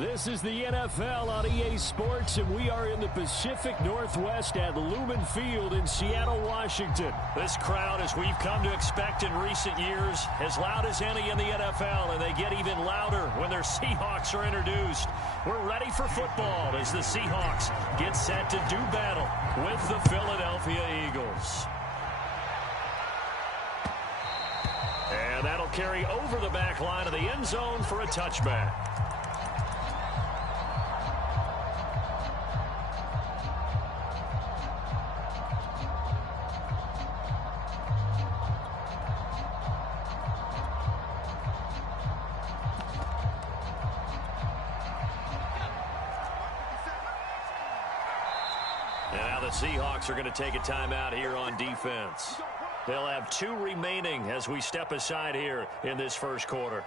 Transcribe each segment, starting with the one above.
This is the NFL on EA Sports, and we are in the Pacific Northwest at Lumen Field in Seattle, Washington. This crowd, as we've come to expect in recent years, as loud as any in the NFL, and they get even louder when their Seahawks are introduced. We're ready for football as the Seahawks get set to do battle with the Philadelphia Eagles. And that'll carry over the back line of the end zone for a touchback. And now the Seahawks are going to take a timeout here on defense. They'll have 2 remaining as we step aside here in this first quarter.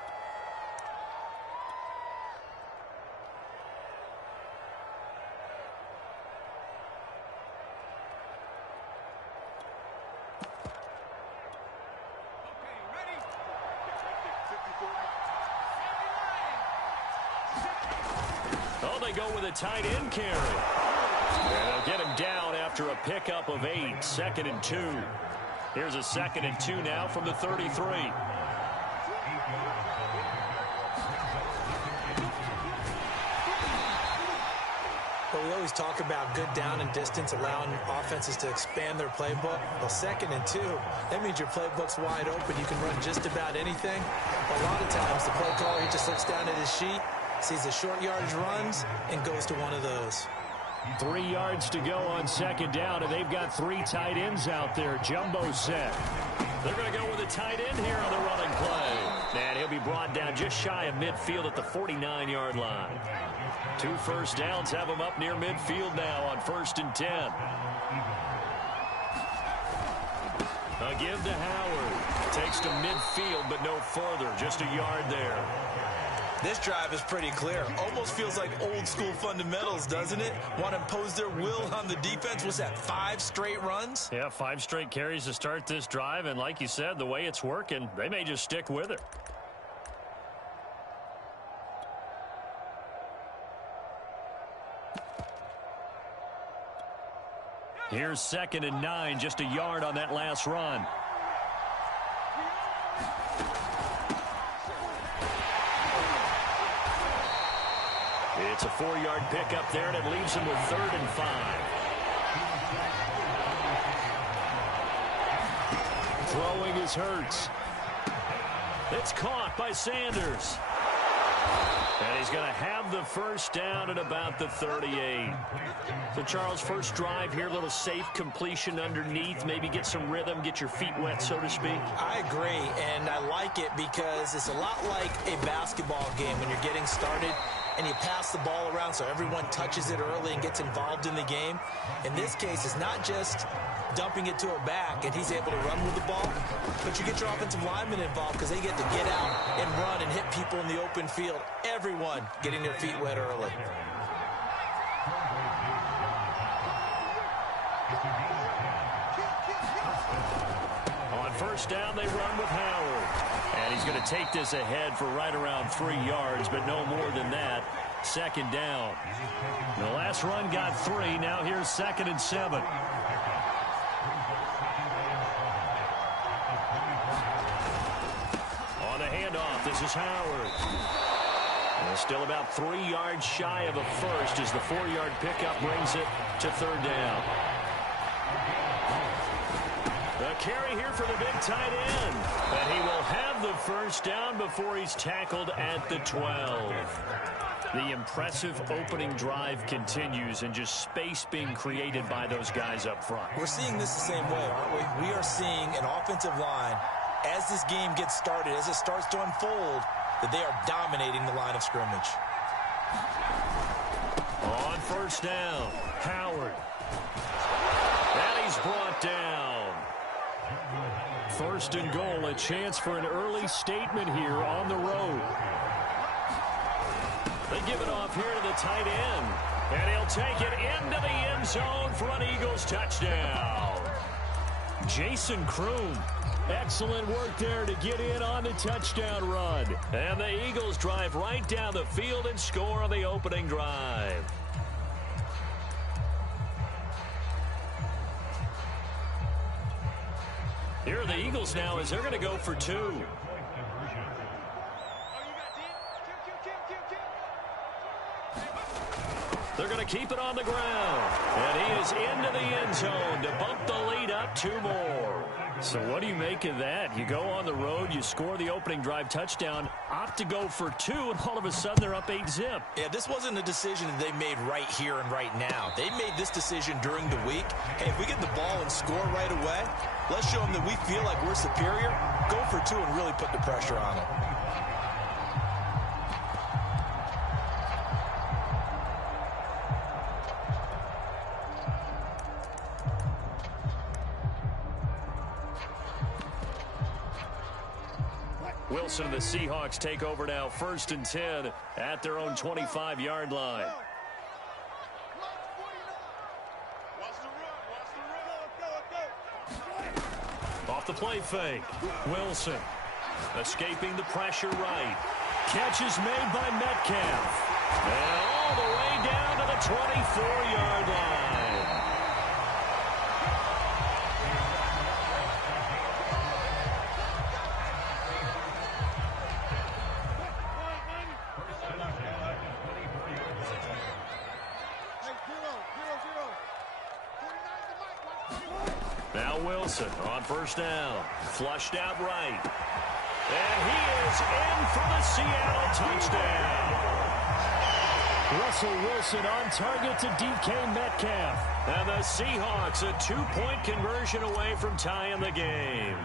Oh, they go with a tight end carry. And they'll get him down after a pickup of 8, 2nd and 2. Here's a 2nd and 2 now from the 33. Well, we always talk about good down and distance, allowing offenses to expand their playbook. Well, 2nd and 2, that means your playbook's wide open. You can run just about anything. A lot of times, the play caller, he just looks down at his sheet, sees the short yardage runs, and goes to one of those. 3 yards to go on 2nd down, and they've got 3 tight ends out there. Jumbo set. They're going to go with a tight end here on the running play. And he'll be brought down just shy of midfield at the 49-yard line. 2 first downs have him up near midfield now on 1st and 10. A give to Howard. Takes to midfield, but no further. Just a yard there. This drive is pretty clear. Almost feels like old school fundamentals, doesn't it? Want to impose their will on the defense. What's that, 5 straight runs? Yeah, 5 straight carries to start this drive. And like you said, the way it's working, they may just stick with it. Here's 2nd and 9, just a yard on that last run. It's a 4-yard pickup there, and it leaves him with 3rd and 5. Throwing is Hurts. It's caught by Sanders. And he's going to have the first down at about the 38. So, Charles, first drive here, a little safe completion underneath. Maybe get some rhythm, get your feet wet, so to speak. I agree, and I like it because it's a lot like a basketball game when you're getting started and you pass the ball around so everyone touches it early and gets involved in the game. In this case, it's not just dumping it to a back and he's able to run with the ball, but you get your offensive linemen involved because they get to get out and run and hit people in the open field. Everyone getting their feet wet early. On 1st down, they run with Howard. And he's going to take this ahead for right around 3 yards, but no more than that. 2nd down. The last run got 3. Now here's 2nd and 7. On the handoff, this is Howard. And still about 3 yards shy of a first as the 4-yard pickup brings it to 3rd down. The carry here for the big tight end. But he will have the first down before he's tackled at the 12. The impressive opening drive continues and just space being created by those guys up front. We're seeing this the same way, aren't we? We are seeing an offensive line, as this game gets started, as it starts to unfold, that they are dominating the line of scrimmage. On 1st down, Howard. And he's brought down. 1st and goal, a chance for an early statement here on the road. They give it off here to the tight end. And he'll take it into the end zone for an Eagles touchdown. Jason Kroom Excellent work there to get in on the touchdown run. And the Eagles drive right down the field and score on the opening drive. Here are the Eagles now as they're going to go for 2. They're going to keep it on the ground. And he is into the end zone to bump the lead up 2 more. So what do you make of that? You go on the road, you score the opening drive touchdown, opt to go for 2, and all of a sudden they're up 8-zip. Yeah, this wasn't a decision that they made right here and right now. They made this decision during the week. Hey, if we get the ball and score right away, let's show them that we feel like we're superior. Go for 2 and really put the pressure on them. Wilson and the Seahawks take over now, 1st and 10 at their own 25-yard line. Off the play fake. Wilson escaping the pressure right. Catch is made by Metcalf. And all the way down to the 24-yard line. Now Wilson on 1st down. Flushed out right. And he is in for the Seattle touchdown. Russell Wilson on target to DK Metcalf. And the Seahawks a 2-point conversion away from tying the game.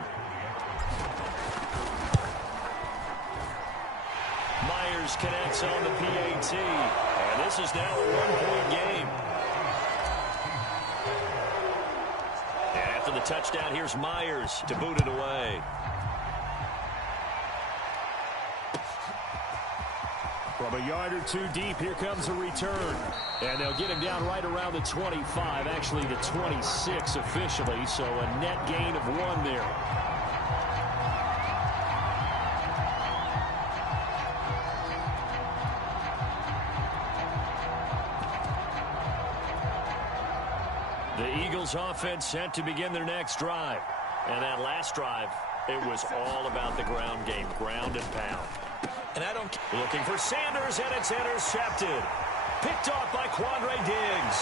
Myers connects on the PAT. And this is now a 1-point game. The touchdown, here's Myers to boot it away. From a yard or 2 deep, here comes a return. And they'll get him down right around the 25, actually the 26 officially, so a net gain of 1 there. The Eagles offense set to begin their next drive. And that last drive, it was all about the ground game, ground and pound. And I don't... Looking for Sanders, and it's intercepted. Picked off by Quandre Diggs.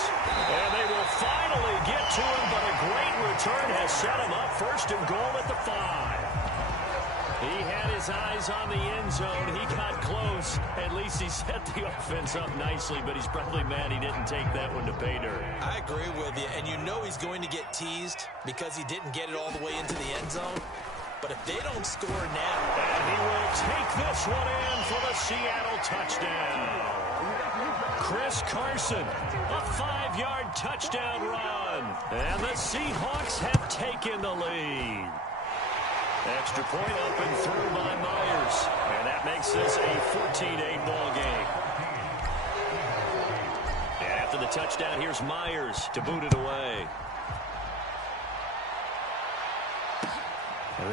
And they will finally get to him, but a great return has set him up 1st and goal at the 5. He had his eyes on the end zone. He got close. At least he set the offense up nicely, but he's probably mad he didn't take that one to pay dirt. I agree with you, and you know he's going to get teased because he didn't get it all the way into the end zone. But if they don't score now... And he will take this one in for the Seattle touchdown. Chris Carson, a 5-yard touchdown run. And the Seahawks have taken the lead. Extra point up and through by Myers. And that makes this a 14-8 ball game. And after the touchdown, here's Myers to boot it away.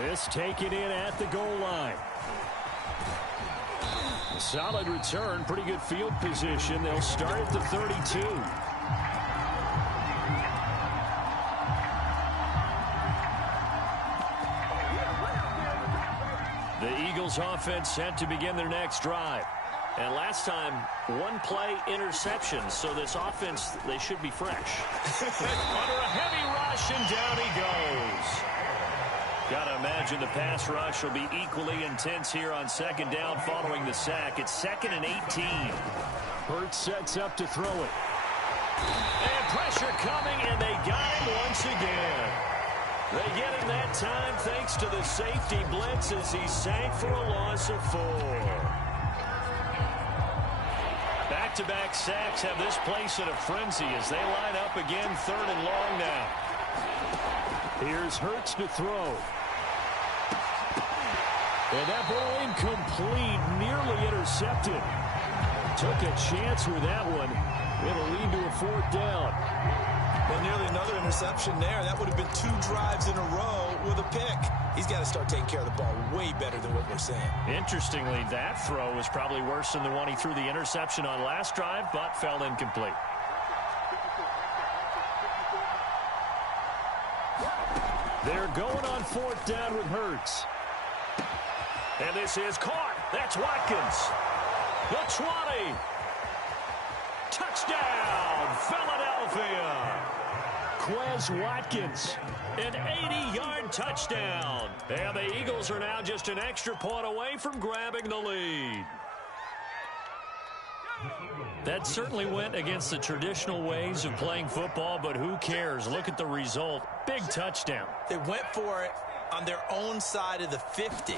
This taken in at the goal line. Solid return, pretty good field position. They'll start at the 32. The Eagles offense set to begin their next drive. And last time, 1-play interception. So this offense, they should be fresh. Under a heavy rush, and down he goes. Got to imagine the pass rush will be equally intense here on 2nd down following the sack. It's 2nd and 18. Hurts sets up to throw it. And pressure coming, and they got him once again. They get him that time thanks to the safety blitz as he sank for a loss of 4. Back-to-back sacks have this place in a frenzy as they line up again 3rd and long now. Here's Hurts to throw. And that ball incomplete, nearly intercepted. Took a chance with that one. It'll lead to a 4th down. And nearly another interception there. That would have been 2 drives in a row with a a pick. He's got to start taking care of the ball way better than what we're seeing. Interestingly, that throw was probably worse than the one he threw the interception on last drive, but fell incomplete. They're going on 4th down with Hurts. And this is caught. That's Watkins. The 20. Touchdown, Philadelphia. Quez Watkins, an 80-yard touchdown. And the Eagles are now just an extra point away from grabbing the lead. That certainly went against the traditional ways of playing football, but who cares? Look at the result. Big touchdown. They went for it on their own side of the 50.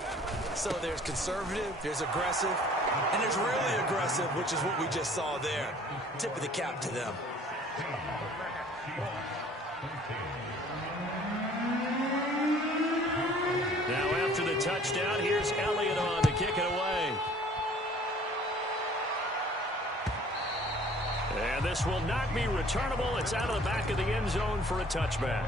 So there's conservative, there's aggressive, and there's really aggressive, which is what we just saw there. Tip of the cap to them. Now after the touchdown, here's Elliott on to kick it away. And this will not be returnable. It's out of the back of the end zone for a touchback.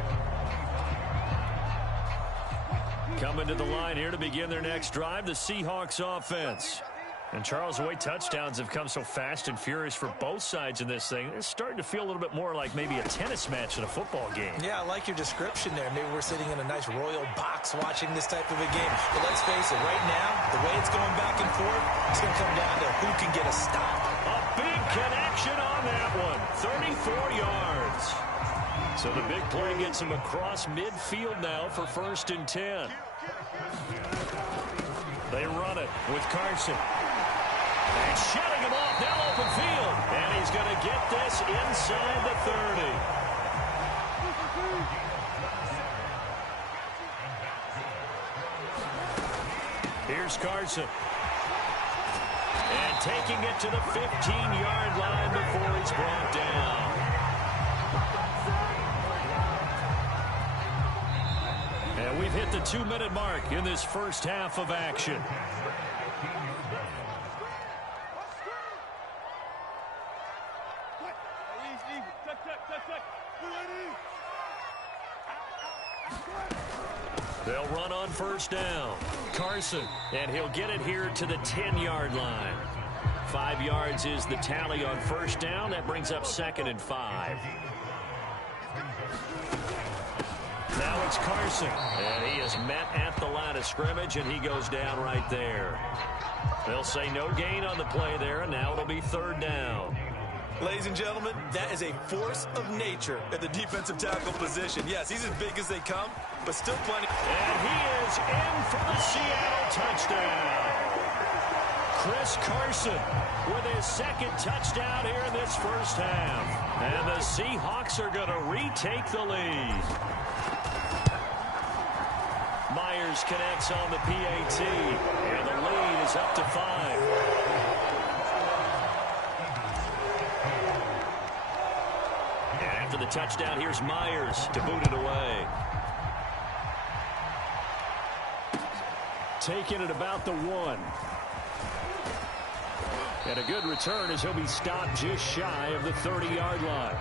Coming to the line here to begin their next drive, the Seahawks offense. And Charles, the way touchdowns have come so fast and furious for both sides in this thing, it's starting to feel a little bit more like maybe a tennis match in a football game. Yeah, I like your description there. Maybe we're sitting in a nice royal box watching this type of a game. But let's face it, right now, the way it's going back and forth, it's going to come down to who can get a stop. A big connection on that one. 34 yards. So the big play gets him across midfield now for 1st and 10. They run it with Carson. And shutting him off, now open field. And he's going to get this inside the 30. Here's Carson. And taking it to the 15-yard line before he's brought down. And we've hit the 2-minute mark in this first half of action. They'll run on 1st down. Carson, and he'll get it here to the 10-yard line. 5 yards is the tally on 1st down. That brings up 2nd and 5. Now it's Carson, and he is met at the line of scrimmage, and he goes down right there. They'll say no gain on the play there, and now it'll be 3rd down. Ladies and gentlemen, that is a force of nature at the defensive tackle position. Yes, he's as big as they come, but still plenty. And he is in for the Seattle touchdown. Chris Carson with his 2nd touchdown here in this first half. And the Seahawks are going to retake the lead. Myers connects on the PAT, and the lead is up to 5. After the touchdown, here's Myers to boot it away. Taking it about the 1. And a good return as he'll be stopped just shy of the 30-yard line.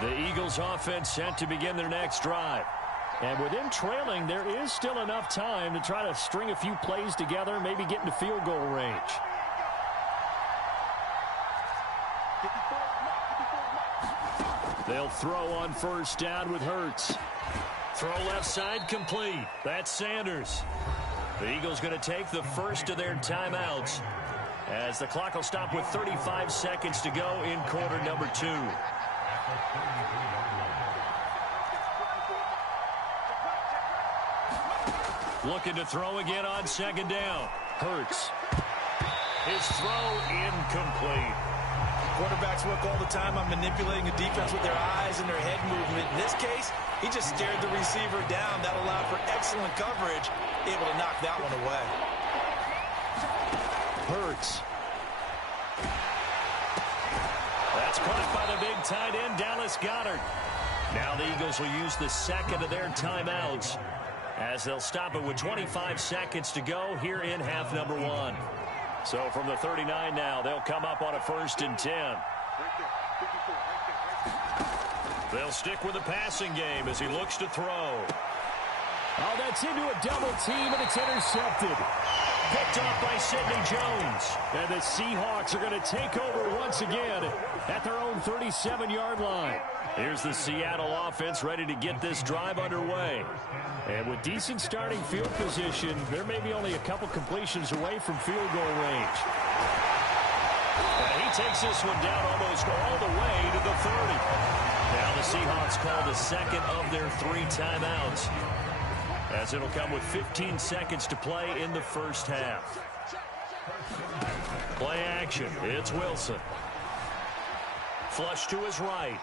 The Eagles offense set to begin their next drive. And with them trailing, there is still enough time to try to string a few plays together, maybe get into field goal range. They'll throw on 1st down with Hurts. Throw left side complete. That's Sanders. The Eagles going to take the first of their timeouts as the clock will stop with 35 seconds to go in quarter number 2. Looking to throw again on 2nd down. Hurts. His throw incomplete. Quarterbacks work all the time on manipulating a defense with their eyes and their head movement. In this case, he just stared the receiver down. That allowed for excellent coverage, able to knock that one away. Hurts. That's caught by the big tight end, Dallas Goedert. Now the Eagles will use the 2nd of their timeouts as they'll stop it with 25 seconds to go here in half number one. So from the 39 now, they'll come up on a 1st and 10. They'll stick with the passing game as he looks to throw. Oh, that's into a double team, and it's intercepted. Picked off by Sidney Jones. And the Seahawks are going to take over once again at their own 37-yard line. Here's the Seattle offense ready to get this drive underway. And with decent starting field position, they're maybe only a couple completions away from field goal range. And he takes this one down almost all the way to the 30. Now the Seahawks call the second of their 3 timeouts, as it'll come with 15 seconds to play in the first half. Play action. It's Wilson. Flush to his right.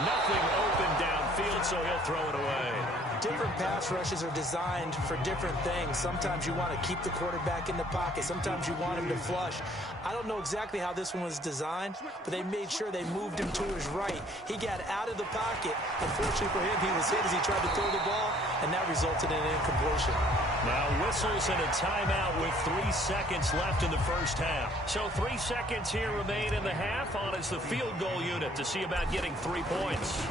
Nothing open downfield, so he'll throw it away. Different pass rushes are designed for different things. Sometimes you want to keep the quarterback in the pocket. Sometimes you want him to flush. I don't know exactly how this one was designed, but they made sure they moved him to his right. He got out of the pocket. Unfortunately for him, he was hit as he tried to throw the ball, and that resulted in an incompletion. Now whistles and a timeout with 3 seconds left in the first half. So 3 seconds here remain in the half. On is the field goal unit to see about getting 3 points.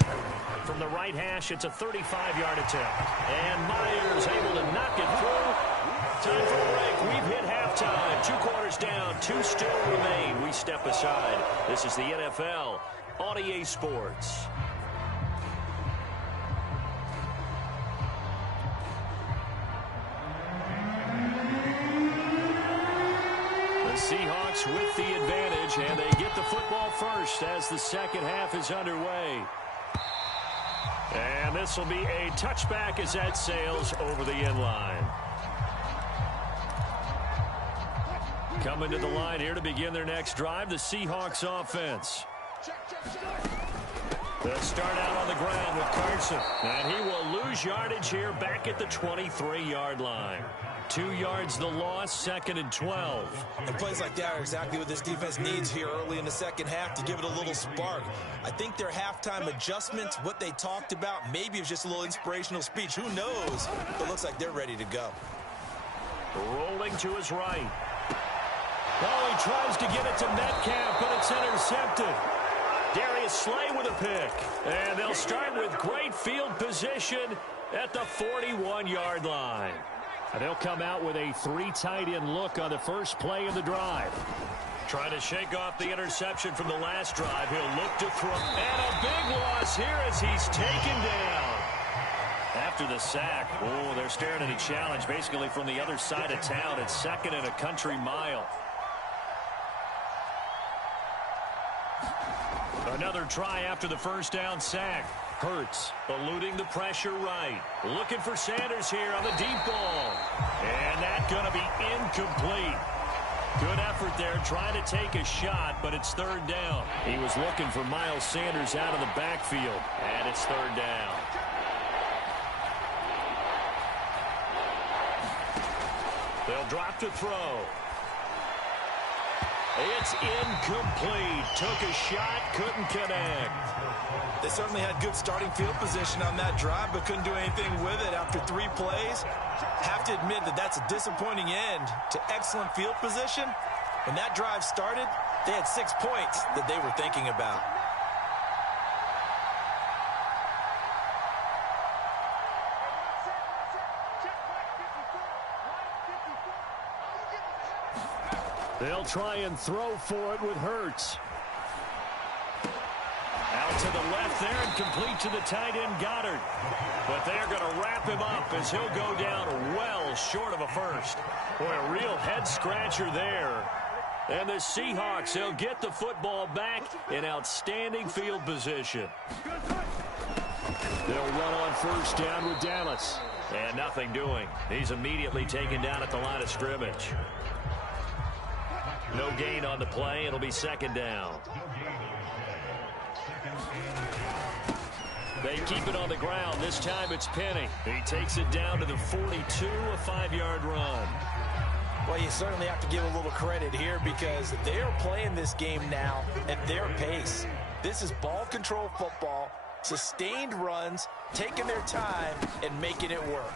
From the right hash, it's a 35-yard attempt. And Myers able to knock it through. Time for a break. We've hit halftime. 2 quarters down, 2 still remain. We step aside. This is the NFL on EA Sports. Seahawks with the advantage, and they get the football first as the second half is underway. And this will be a touchback as that sails over the end line. Coming to the line here to begin their next drive, the Seahawks offense. They'll start out on the ground with Carson, and he will lose yardage here back at the 23-yard line. 2 yards the loss, 2nd and 12. And plays like that are exactly what this defense needs here early in the second half to give it a little spark. I think their halftime adjustment, what they talked about, maybe it was just a little inspirational speech. Who knows? But it looks like they're ready to go. Rolling to his right. Oh, he tries to get it to Metcalf, but it's intercepted. Darius Slay with a pick. And they'll start with great field position at the 41-yard line. And they'll come out with a 3 tight end look on the first play of the drive. Trying to shake off the interception from the last drive. He'll look to throw. And a big loss here as he's taken down. After the sack, oh, they're staring at a challenge basically from the other side of town. It's 2nd and a country mile. Another try after the first down sack. Hurts eluding the pressure right. Looking for Sanders here on the deep ball. And that's going to be incomplete. Good effort there trying to take a shot, but it's 3rd down. He was looking for Miles Sanders out of the backfield, and it's 3rd down. They'll drop to throw. It's incomplete. Took a shot, couldn't connect. They certainly had good starting field position on that drive, but couldn't do anything with it after 3 plays. Have to admit that that's a disappointing end to excellent field position. When that drive started, they had 6 points that they were thinking about. They'll try and throw for it with Hurts. Out to the left there and complete to the tight end Goddard. But they're going to wrap him up as he'll go down well short of a first. Boy, a real head-scratcher there. And the Seahawks, they'll get the football back in outstanding field position. They'll run on first down with Dallas. And nothing doing. He's immediately taken down at the line of scrimmage. No gain on the play. It'll be 2nd down. They keep it on the ground. This time it's Penny. He takes it down to the 42, a 5-yard run. Well, you certainly have to give a little credit here because they are playing this game now at their pace. This is ball control football. Sustained runs, taking their time, and making it work.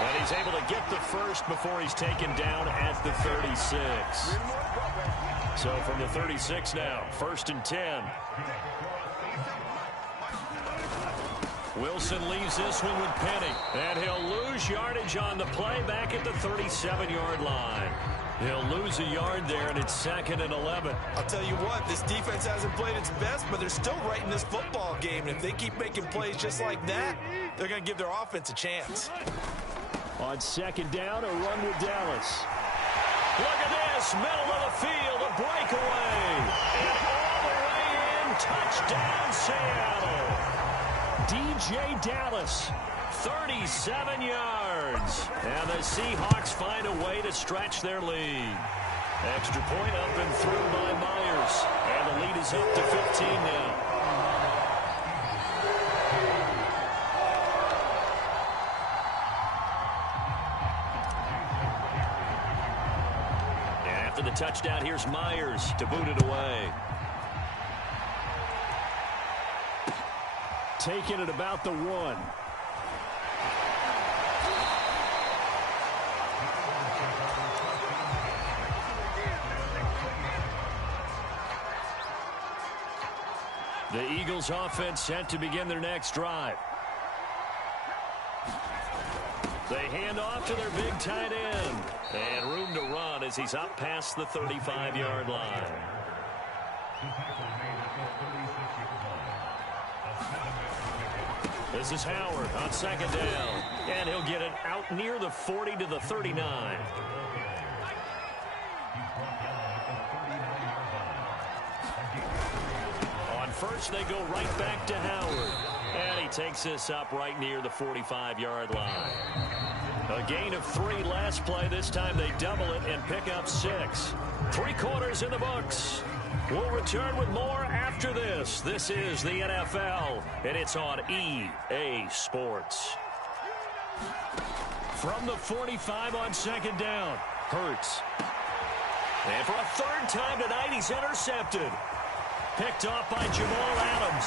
And he's able to get the first before he's taken down at the 36. So from the 36 now, 1st and 10. Wilson leaves this one with Penny. And he'll lose yardage on the play back at the 37-yard line. He'll lose a yard there, and it's 2nd and 11. I'll tell you what, this defense hasn't played its best, but they're still right in this football game. And if they keep making plays just like that, they're going to give their offense a chance. On 2nd down, a run with Dallas. Look at this, middle of the field, a breakaway. And all the way in, touchdown Seattle. DJ Dallas, 37 yards. And the Seahawks find a way to stretch their lead. Extra point up and through by Myers. And the lead is up to 15 now. And after the touchdown, here's Myers to boot it away. Taken at about the 1. The Eagles offense set to begin their next drive. They hand off to their big tight end. And room to run as he's up past the 35-yard line. This is Howard on 2nd down. And he'll get it out near the 40 to the 39. On 1st, they go right back to Howard. And he takes this up right near the 45-yard line. A gain of 3 last play. This time they double it and pick up 6. 3 quarters in the books. We'll return with more after this. This is the NFL, and it's on EA Sports. From the 45 on 2nd down, Hurts. And for a 3rd time tonight, he's intercepted. Picked off by Jamal Adams.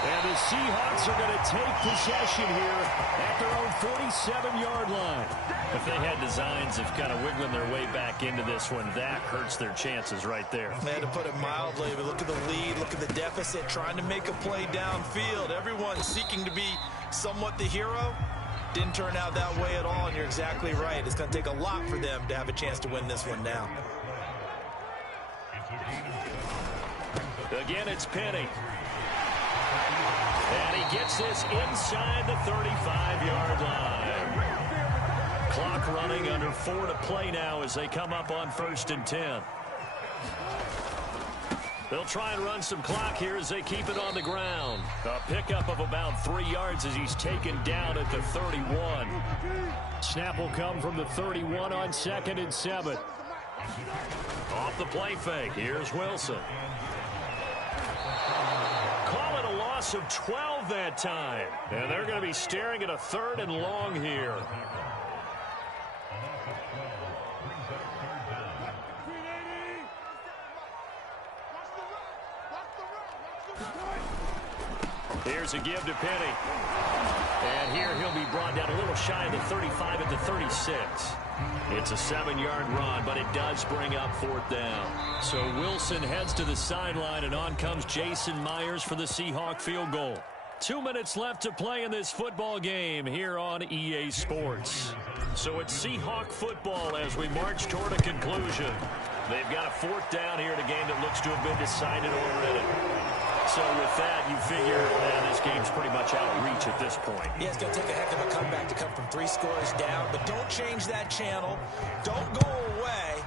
And the Seahawks are going to take possession here at their own 47-yard line. If they had designs of kind of wiggling their way back into this one, that hurts their chances right there. They had to put it mildly, but look at the lead, look at the deficit, trying to make a play downfield. Everyone seeking to be somewhat the hero. Didn't turn out that way at all, and you're exactly right. It's going to take a lot for them to have a chance to win this one now. Again, it's Penny. And he gets this inside the 35-yard line. Clock running under 4 to play now as they come up on 1st and 10. They'll try and run some clock here as they keep it on the ground. A pickup of about 3 yards as he's taken down at the 31. Snap will come from the 31 on 2nd and 7. Off the play fake, here's Wilson. Call it a loss of 12 that time. And they're going to be staring at a 3rd and long here. Here's a give to Penny. And here he'll be brought down a little shy of the 35 at the 36. It's a 7-yard run, but it does bring up 4th down. So Wilson heads to the sideline, and on comes Jason Myers for the Seahawk field goal. 2 minutes left to play in this football game here on EA Sports. So it's Seahawk football as we march toward a conclusion. They've got a 4th down here in a game that looks to have been decided already. So with that, you figure this game's pretty much out of reach at this point. Yeah, it's going to take a heck of a comeback to come from 3 scores down. But don't change that channel. Don't go away.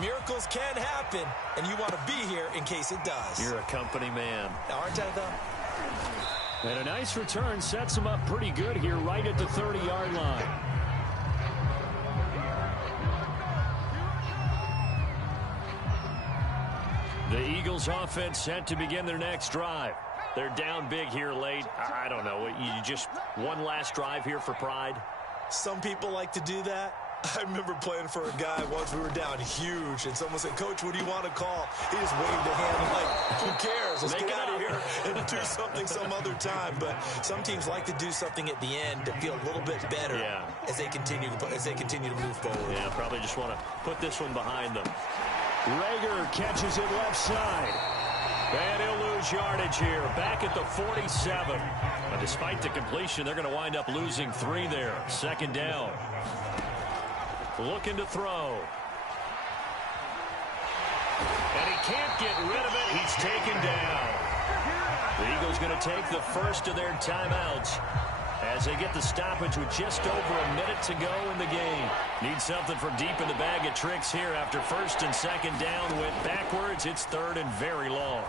Miracles can happen, and you want to be here in case it does. You're a company man. Aren't I, though? And a nice return sets him up pretty good here right at the 30-yard line. The Eagles offense set to begin their next drive. They're down big here late. I don't know. You just one last drive here for pride? Some people like to do that. I remember playing for a guy once. We were down huge, and someone said, "Coach, what do you want to call?" He just waved a hand. I'm like, who cares? Let's get out of here and do something some other time. But some teams like to do something at the end to feel a little bit better as they continue to move forward. Yeah, probably just want to put this one behind them. Rager catches it left side. And he'll lose yardage here, back at the 47. But despite the completion, they're going to wind up losing 3 there. Second down. Looking to throw. And he can't get rid of it. He's taken down. The Eagles going to take the first of their timeouts as they get the stoppage with just over a minute to go in the game. Need something from deep in the bag of tricks here after first and second down went backwards. It's third and very long.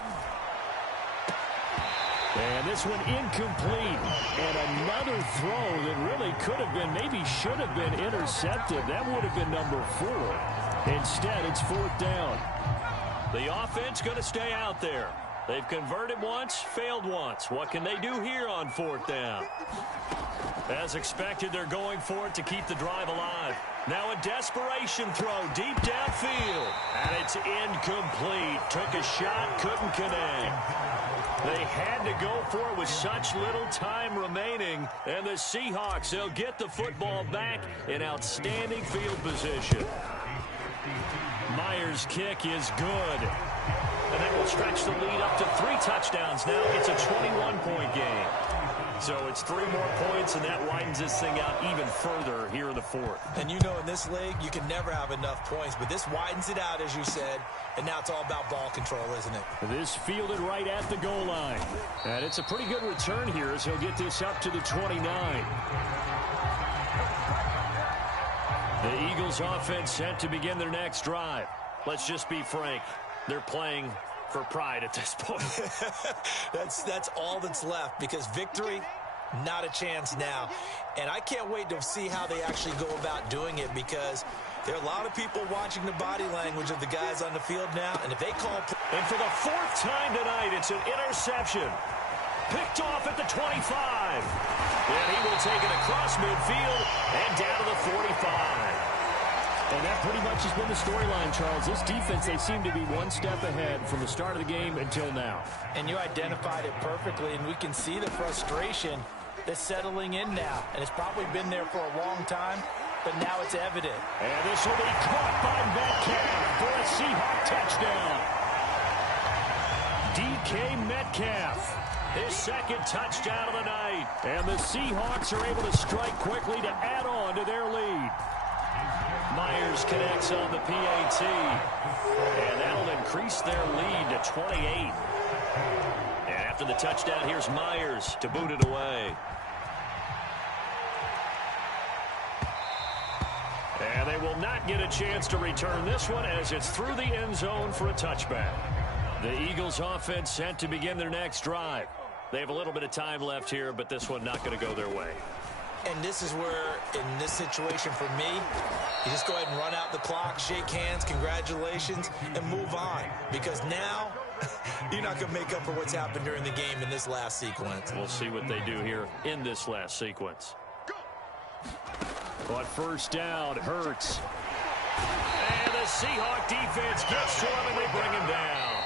And this one incomplete. And another throw that really could have been, maybe should have been intercepted. That would have been number 4. Instead, it's 4th down. The offense going to stay out there. They've converted once, failed once. What can they do here on 4th down? As expected, they're going for it to keep the drive alive. Now a desperation throw deep downfield. And it's incomplete. Took a shot, couldn't connect. They had to go for it with such little time remaining. And the Seahawks, they'll get the football back in outstanding field position. Myers' kick is good. And that will stretch the lead up to 3 touchdowns now. It's a 21-point game. So it's 3 more points, and that widens this thing out even further here in the 4th. And you know, in this league, you can never have enough points, but this widens it out, as you said, and now it's all about ball control, isn't it? This fielded right at the goal line. And it's a pretty good return here as he'll get this up to the 29. The Eagles offense set to begin their next drive. Let's just be frank. They're playing for pride at this point. That's all that's left, because victory, not a chance now. And I can't wait to see how they actually go about doing it, because there are a lot of people watching the body language of the guys on the field now, and if they call... And for the 4th time tonight, it's an interception. Picked off at the 25. And he will take it across midfield and down to the 45. And that pretty much has been the storyline, Charles. This defense, they seem to be one step ahead from the start of the game until now. And you identified it perfectly, and we can see the frustration that's settling in now. And it's probably been there for a long time, but now it's evident. And this will be caught by Metcalf for a Seahawk touchdown. DK Metcalf, his 2nd touchdown of the night. And the Seahawks are able to strike quickly to add on to their lead. Myers connects on the PAT. And that'll increase their lead to 28. And after the touchdown, here's Myers to boot it away. And they will not get a chance to return this one as it's through the end zone for a touchback. The Eagles offense set to begin their next drive. They have a little bit of time left here, but this one not going to go their way. And this is where, in this situation for me, you just go ahead and run out the clock, shake hands, congratulations, and move on. Because now, you're not going to make up for what's happened during the game in this last sequence. We'll see what they do here in this last sequence. But first down, Hurts. And the Seahawk defense gets to him, and they bring him down.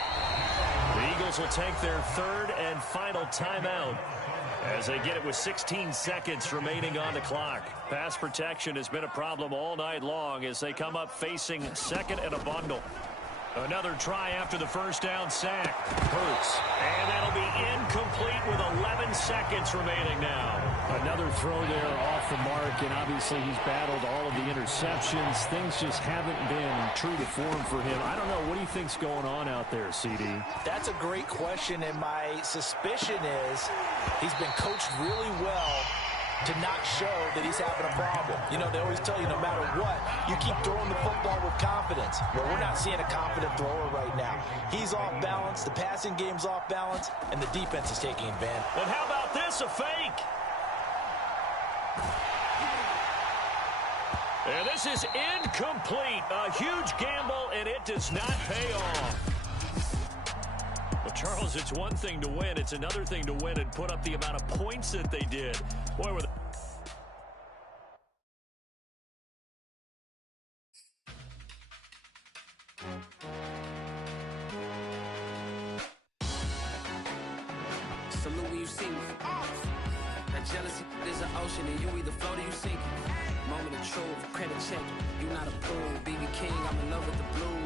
The Eagles will take their 3rd and final timeout as they get it with 16 seconds remaining on the clock. Pass protection has been a problem all night long as they come up facing 2nd and a bundle. Another try after the first down sack. Hurts. And that'll be incomplete with 11 seconds remaining now. Another throw there off the mark, and obviously he's battled all of the interceptions. Things just haven't been true to form for him. I don't know. What do you think's going on out there, CD? That's a great question, and my suspicion is he's been coached really well to not show that he's having a problem. You know, they always tell you no matter what, you keep throwing the football with confidence. Well, we're not seeing a confident thrower right now. He's off balance, the passing game's off balance, and the defense is taking advantage. And how about this, a fake? And this is incomplete. A huge gamble, and it does not pay off. Well, Charles, it's one thing to win. It's another thing to win and put up the amount of points that they did. Boy, were they salute when you see me. That jealousy is an ocean, and you either float or you sink. Moment of truth, credit check, you not approved. BB King, I'm in love with the blues.